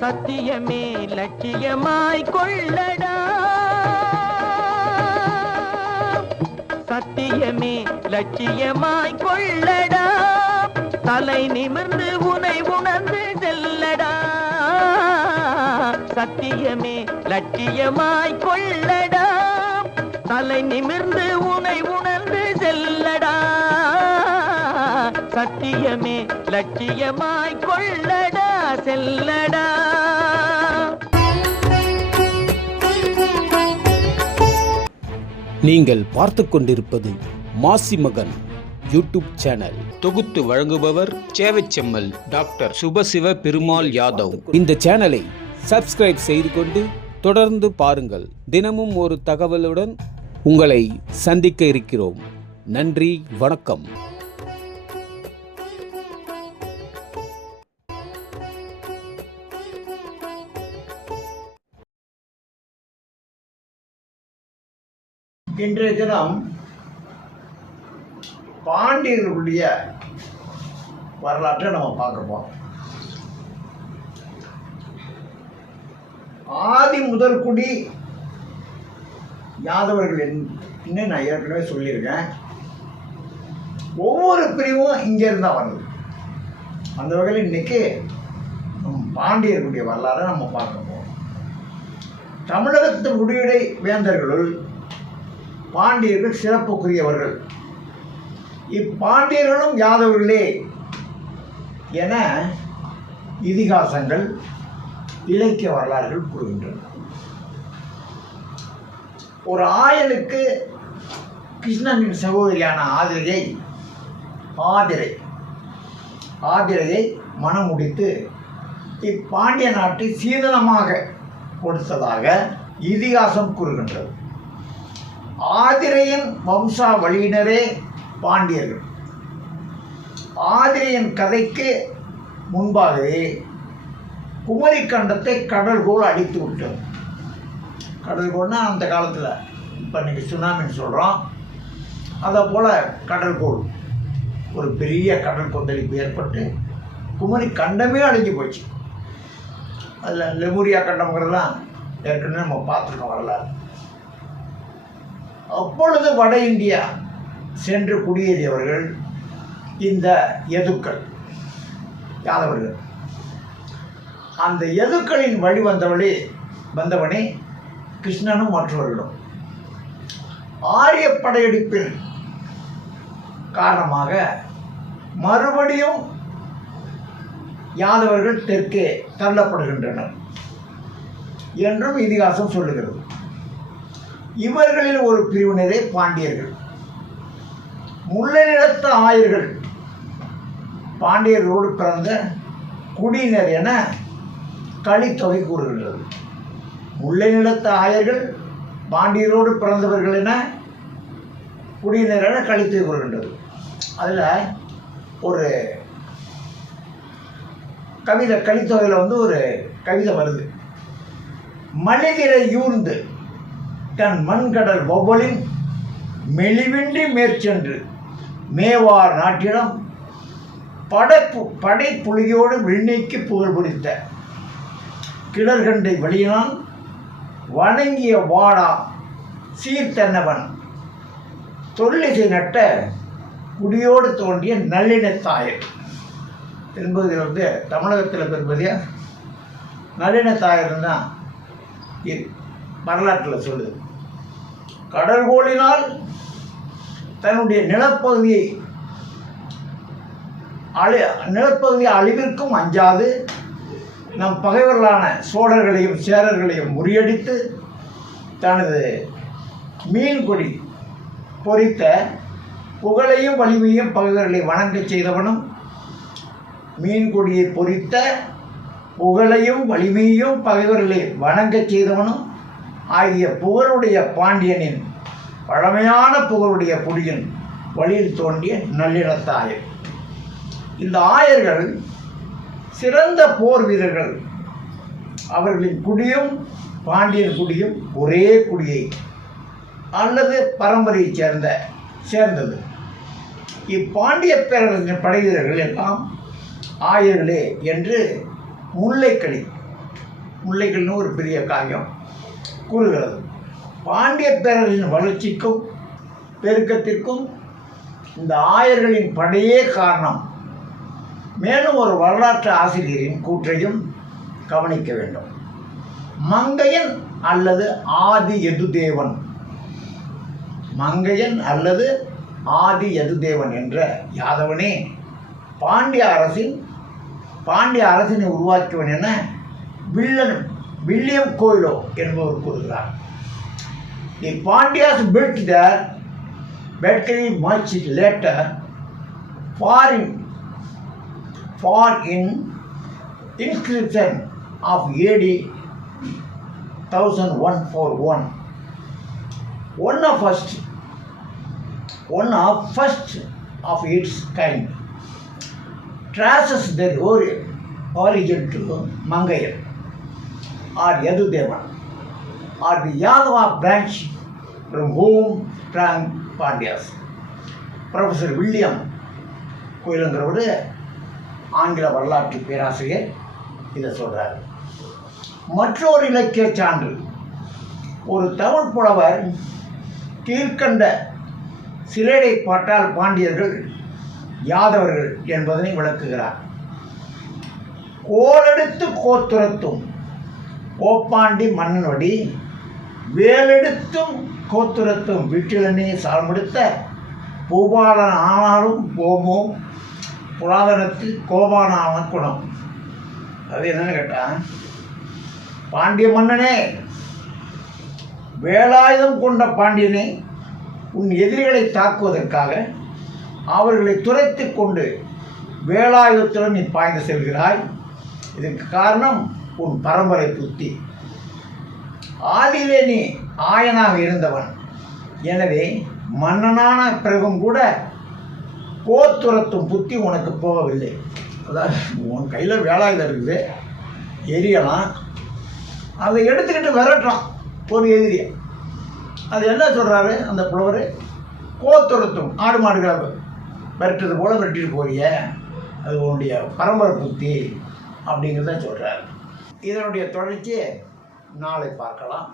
சத்தியமே லட்சியமாய் கொள்ளடா, சத்தியமே லட்சியமாய் கொள்ளடா, தலை நிமிர்ந்து உனை உணர்ந்து செல்லடா, சத்தியமே லட்சியமாய் கொள்ளடா, தலை நிமிர்ந்து உனை உணர்ந்து செல்லடா, சத்தியமே லட்சியமாய் கொள்ளடா செல்லடா. நீங்கள் பார்த்து கொண்டிருப்பது மாசிமகன் யூடியூப் சேனல். தொகுத்து வழங்குபவர் சேவைச்செம்மல் டாக்டர் சுபசிவ பெருமாள் யாதவ். இந்த சேனலை சப்ஸ்கிரைப் செய்து கொண்டு தொடர்ந்து பாருங்கள். தினமும் ஒரு தகவலுடன் உங்களை சந்திக்க இருக்கிறோம். நன்றி, வணக்கம். இன்றைய தினம் பாண்டியர்களுடைய வரலாற்றை நம்ம பார்க்கப்போம். ஆதி முதல் குடி யாதவர்கள் என்று நான் ஏற்கனவே சொல்லியிருக்கேன். ஒவ்வொரு பிரிவும் இங்கேருந்து தான் வருது. அந்த வகையில் இன்னைக்கு பாண்டியர்களுடைய வரலாறை நம்ம பார்க்க போகிறோம். தமிழகத்து முடியுடை வேந்தர்களுள் பாண்டியர்கள் சிறப்புக்குரியவர்கள். இப்பாண்டியர்களும் யாதவர்களே என இதிகாசங்கள் இலக்கிய வரலாறுகள் கூறுகின்றன. ஒரு ஆயனுக்கு கிருஷ்ணனின் சகோதரியான ஆதிரையை மனம் முடித்து இப்பாண்டிய நாட்டை சீதனமாக கொடுத்ததாக இதிகாசம் கூறுகின்றது. ஆதிரையின் வம்சாவளியினரே பாண்டியர்கள். ஆதிரையின் கதைக்கு முன்பாகவே குமரி கண்டத்தை கடல்கோள் அடித்து விட்டது. கடல்கோள்னா அந்த காலத்தில் இப்போ இன்றைக்கி சுனாமின்னு சொல்கிறோம். அதை போல் கடல்கோள் ஒரு பெரிய கடல் கொந்தளிப்பு ஏற்பட்டு குமரி கண்டமே அழிஞ்சு போச்சு. அதில் லெமுரியா கண்டம்ங்கிறதெல்லாம் ஏற்கனவே நம்ம பார்த்துருக்கோம் வரலாறு. அப்பொழுது வட இந்தியா சென்று குடியேறியவர்கள் இந்த யதுக்கள் யாதவர்கள். அந்த யதுக்களின் வழி வந்தவனே கிருஷ்ணனும் மற்றவர்களும். ஆரிய படையெடுப்பின் காரணமாக மறுபடியும் யாதவர்கள் தெற்கே தள்ளப்படுகின்றனர் என்றும் இதிகாசம் சொல்லுகிறது. இவர்களில் ஒரு பிரிவினரே பாண்டியர்கள். முல்லை நிலத்த ஆயர்கள் பாண்டியர்களோடு பிறந்த குடியினர் என கலித்தொகை கூறுகின்றது. முல்லை நிலத்த ஆயர்கள் பாண்டியரோடு பிறந்தவர்கள் என குடியினர் என கலித்தொகை கூறுகின்றது. அதில் ஒரு கவிதை, கலித்தொகையில் ஒரு கவிதை வருது. மலிதிரை யூர்ந்து தன் மண்கடல் ஒவ்வொலின் மெலிவின்றி மேற்சென்று மேவார் நாட்டிடம் படைப்புலியோடு விண்ணீக்கி புகழ் பிடித்த கிளர்கண்டை வழியினான் வணங்கிய வாடா சீர்தன்னவன் தொல்லிசை நட்ட குடியோடு தோன்றிய நல்லினத்தாயர் என்பதில் தமிழகத்தில் பெறுவதையா நல்லினத்தாயர் தான் வரலாற்றில் சொல்லுது. கடற்கோளினால் தன்னுடைய நிலப்பகுதியை அழிவிற்கும் அஞ்சாது நம் பகைவர்களான சோழர்களையும் சேரர்களையும் முறியடித்து தனது மீன்கொடி பொறித்த புகழையும் வலிமையும் பகைவர்களை வணங்கச் செய்தவனும், மீன்கொடியை பொறித்த புகழையும் வலிமையும் பகைவர்களை வணங்கச் செய்தவனும் ஆகிய புகழுடைய பாண்டியனின் பழமையான புகழுடைய குடியின் வழியில் தோன்றிய நல்லினத்த ஆயர். இந்த ஆயர்கள் சிறந்த போர் வீரர்கள். அவர்களின் குடியும் பாண்டியன் குடியும் ஒரே குடியை அல்லது பரம்பரையைச் சேர்ந்தது. இப்பாண்டிய பேரரசின் படை வீரர்கள் எல்லாம் ஆயர்களே என்று முல்லைக்கலி முல்லைகள்னு ஒரு பெரிய காவியம் கூறுகிறது. பாண்டிய பேரரசின் வளர்ச்சிக்கும் பெருக்கத்திற்கும் இந்த ஆயர்களின் படையே காரணம். மேலும் ஒரு வரலாற்று ஆசிரியரின் கூற்றையும் கவனிக்க வேண்டும். மங்கையன் அல்லது ஆதி யதுதேவன், மங்கையன் அல்லது ஆதி யதுதேவன் என்ற யாதவனே பாண்டிய அரசினை உருவாக்கியவன் என வில்லியம் கோயிலோ என்பவர் கூறுகிறார். The Pandyas built their battery much later, far in inscription of AD 1141. One of first of its kind, traces their origin to Mangayan or Yadudevan, or the Yadava branch from whom sprang Pandyas. Professor William கோயிலுங்கிறவர் ஆங்கில வரலாற்று பேராசிரியர் இதை சொல்கிறார். மற்றொரு இலக்கிய சான்று, ஒரு தமிழ் புலவர் கீழ்கண்ட சிலேடை பாட்டால் பாண்டியர்கள் யாதவர்கள் என்பதனை விளக்குகிறார். கோலெடுத்து கோத்துரத்தும் கோப்பாண்டி மன்னனொடி, வேலெடுத்தும் கோத்துரத்தும் வீட்டிலனே சார்படுத்த பூபாலன் ஆனாலும் போமோ புராதனத்தில் கோபானான குணம். அது என்னன்னு கேட்டால், பாண்டிய மன்னனே, வேலாயுதம் கொண்ட பாண்டியனே, உன் எதிரிகளை தாக்குவதற்காக அவர்களை துரைத்து கொண்டு வேலாயுதத்துடன் நீ பாய்ந்து செல்கிறாய். இதற்கு காரணம் உன் பரம்பரை புத்தி. ஆதியிலே நீ ஆயனாக இருந்தவன். எனவே மன்னனான பிறகும் கூட கோத்துரத்தும் புத்தி உனக்கு போகவில்லை. அதாவது உன் கையில் வேலாயுதம் இருக்குது, எரியலாம், அதை எடுத்துக்கிட்டு விரட்டுறான் ஒரு எதிரியை. அது என்ன சொல்கிறாரு அந்த புலவர்? கோத்துரத்தும் ஆடு மாடுகளை விரட்டுறது போல் விரட்டிட்டு போறிய, அது உன்னுடைய பரம்பரை புத்தி அப்படிங்கிறத சொல்கிறார். இதனுடைய தொடர்ச்சியை நாளை பார்க்கலாம்.